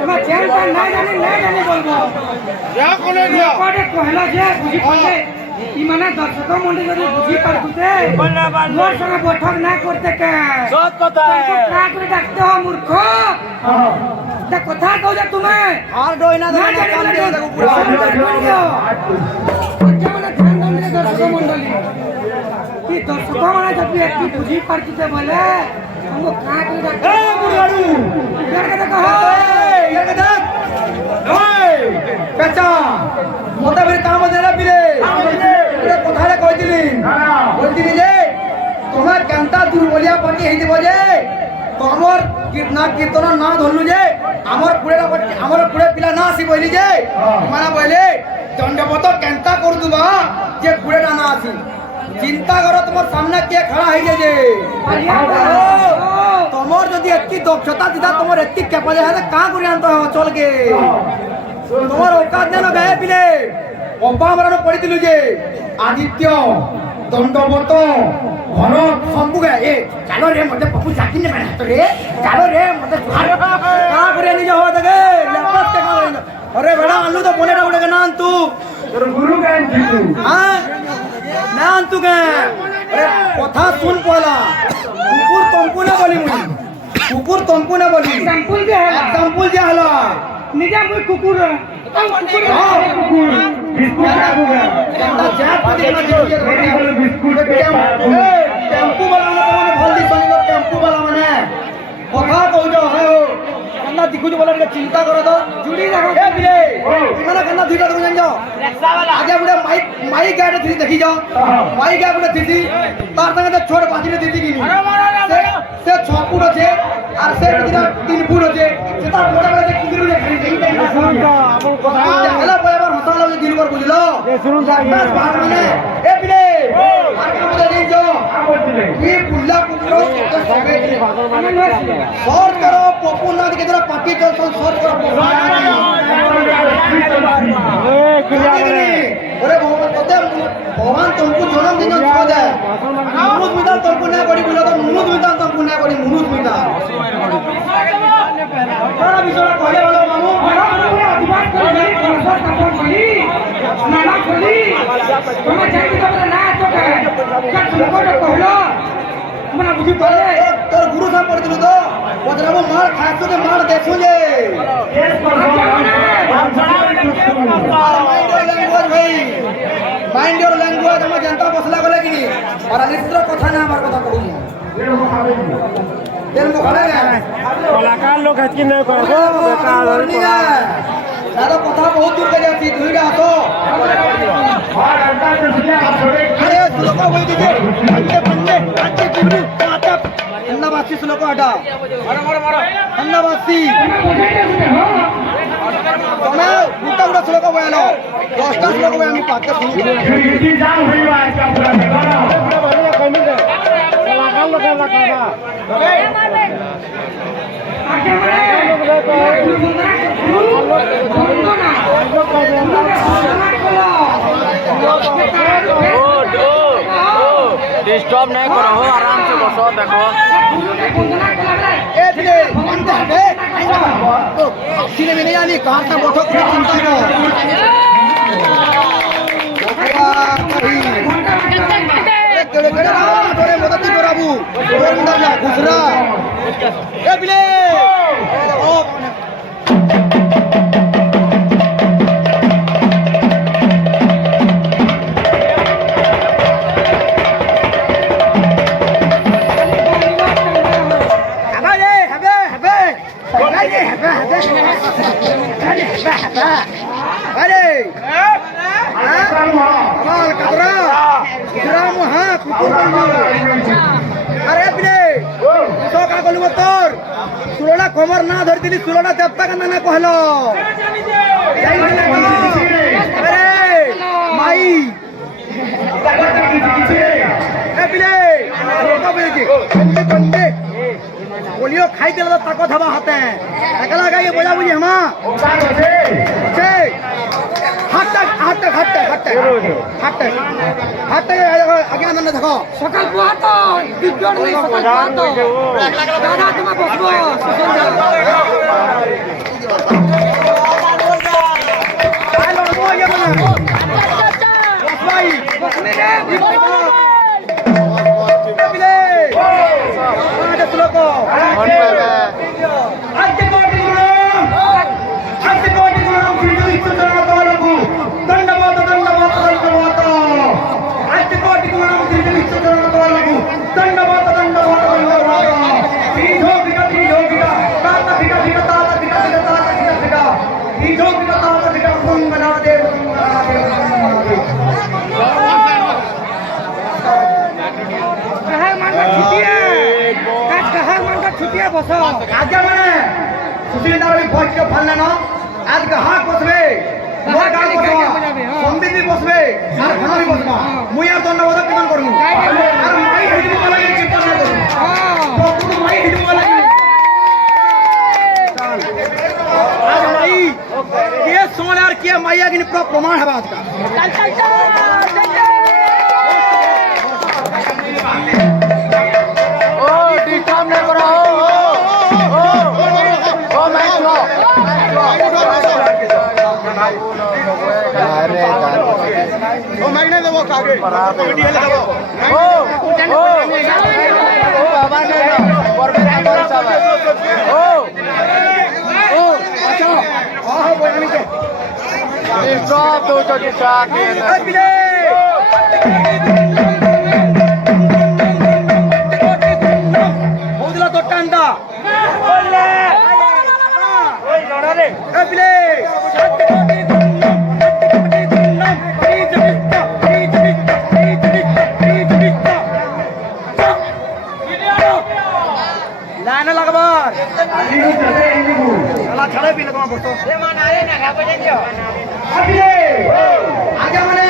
তোমার চেনটা না জানি বলবো কহলা যে বুঝি পারলে ই মানে দর্শক মন্ডলী যদি বুঝি পারতুতে মোর সঙ্গে বৈঠক না করতে কে সৎ কথা কাক করে ডাকতে हो মূর্খ তা কথা কও যে তুমি আর ডই না জানি কাম দিয়ে দেখো পুরো আচ্ছা মানে ধ্যান দেন রে দর্শক মন্ডলী কি দর্শক মানে যদি একটু বুঝি পারতুতে বলে हमको काट ले ए बुढ़ाड़ू इधर के देखो इधर के देख ओए पेचा मोटा फिर काम देना पिले পুরো কথারে কইছিলি বলছিলি যে তোমার কেনতা দুর্বলিয়া পাটি হেইতে বজে তোমার কীর্তন না ধরলু যে আমার পুরে পিলা না আসি বইলি যে মানে বইলে দণ্ডবত কেনতা করু দুবা যে পুরেটা না আসি চিন্তা করো তোমার সামনে কে খড়া হয়ে যে তোমার যদি একটি দক্ষতা দিতা তোমার একটি ক্যাপাসিটি আছে কা করে আনতে হবে চলকে তোমার ওকাত যেন গায়ে পিলে অপামরানো পড়িছিল যে আদিত্য দণ্ডবত ভরত শম্ভু গায়ে এ চালো রে মতে পপু জাকি নে মানে রে চালো রে মতে কা করে নিজ হওয়া থাকে ল্যাপটপ কে করে अरे बेटा आलू तो बोले उड़े के नान तू तेरे गुरु का हां नान तू के अरे कथा सुन पहला कुकुर तुमको ना बोली मुई कुकुर तुमको ना बोली एग्जांपल दे हला निजा मुई कुकुर कुकुर बिस्कुट खाबो ता जात देखना चाहिए बिस्कुट टेम्पू वाला माने भल दी पानी को टेम्पू वाला माने कथा कहू जो है कन्ना दिखु जो बोले चिंता करो तो जुड़ी देखो ए बिले इमाना कन्ना दुईटा तुम जान जाओ रिक्शा वाला आगे बुढ़े माइक गाड़ी थी देखी जाओ माइक गाड़ी बुढ़े थी तार संगे तो छोड़ बाजी ने थी की से 6 फुट আছে আর সে বিনা 3 ফুট আছে সেটা বড় বড় যে কুকুর রে খাই দেই শুনুন তো আপন কথা হলা বয়াবার হসালা যে দিন কর বুঝলো এ শুনুন বাস বাস মানে এ বিলে আর কাম দে দিন যাও কি বুল্লা কুকুর তো সবে শর্ট করো পপু না দিকে তোরা পাটি চল শর্ট করো এ কিলা মানে ওরে ভগবান तुमको जन्म दिन छो दे मुनुष मिता तुमको ना करी बोलो तो मुनुष मिता तुमको ना करी मुनुष मिता सारा विषय कहले वाला मामू आदिवासी कर सपोर्ट करी नाना खोली तुम जाति तो ना तो क्या तुमको तो कहलो मना बुझी पाले तोर गुरु सा पड़ दिलो तो बदराबो मार खासो के मार देखो जे माइंड योर लैंग्वेज हम जनता बसला गले कि और अनित्र कथा ना हमार कथा कहू तेल मुखाले कलाकार लोग है कि नहीं कहबो बेकार ना तो कथा बहुत दूर के जाती दुईटा तो अरे श्लोक होई दिखे बंदे बंदे अच्छे गुरु पाता अन्नवासी श्लोक हटा मारो अन्नवासी तमे गुटा गुटा श्लोक बयानो 10টা শ্লোক আমি পাকে শুনি কি জান হইবা এটা পুরা দেখো কমি দে কলাকার লোক লাগাবা মারবে আগে डिस्टर्ब नहीं करो हो आराम से बसो देखो ए फिर बंद है तो सीने में नहीं आनी कहां से बैठो चिंता करो थोड़े मदद कराबू और मिला जा गुजरा ए बिले ओ अरे कमाल कतरा इधराम हां कुकुर अरे बिले तो का कहलु तोर सुलोना खमर ना धरतिली सुलोना देवता का ना कहलो अरे माई ए बिले रोका बिले बंदे बोलियो खाई देला ताकत हवा हाथे एकला गाय बोला बुझी हमा छे हाथ आगे आनंद देखो सकाल पुआतो दिग्गज नहीं सकाल पुआतो दादा तुम बसबो বসো আজকে মানে সুশীলদার ওই ভোট কেউ ফাললে না আজকে হাত বসবে মোর গাল বসবা সম্বিত বসবে আর খানারি বসবা মুই আর ধন্যবাদ কীর্তন করবো আর মাই হিন্দু লাগে কীর্তন না করবো প্রভু মাই হিন্দু লাগে আর মাই কে সোনে আর কে মাইয়া কিনি পুরো প্রমাণ হবে আজকে ओ मैंने देवो कागे कमिटी हेले देवो ओ बाबा ने परबे कामर साहब ओ अच्छा हां बोलनी के सब तो चटी साके ए बिले होदला तो टांडा बोले ओए लड़ा रे ए बिले लाइन लगबार चला छड़े भी लगवा बस्तो ले मान आरे ना खा बजे दियो अभी आगे माने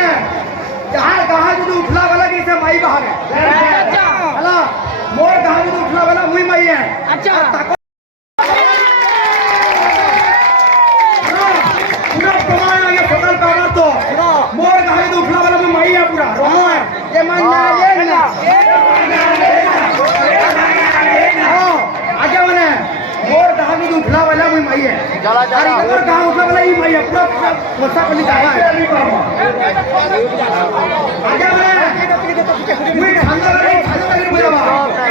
जहां कहां जो उठला वाला की से माई बाहर है अच्छा हला मोर कहां जो उठला वाला मुई माई है अच्छा पूरा प्रमाण है ये सकल कागज तो मोर कहां जो उठला वाला मुई माई है पूरा रोमो है ये मान ना आगे माने मोर कहां जो उठला वाला मुई माई है चला अरे इधर कहां उठला वाला ही माई है पूरा मोसा को निकाला है आगे माने मुई खाना वाला खाना वाला मुई बाबा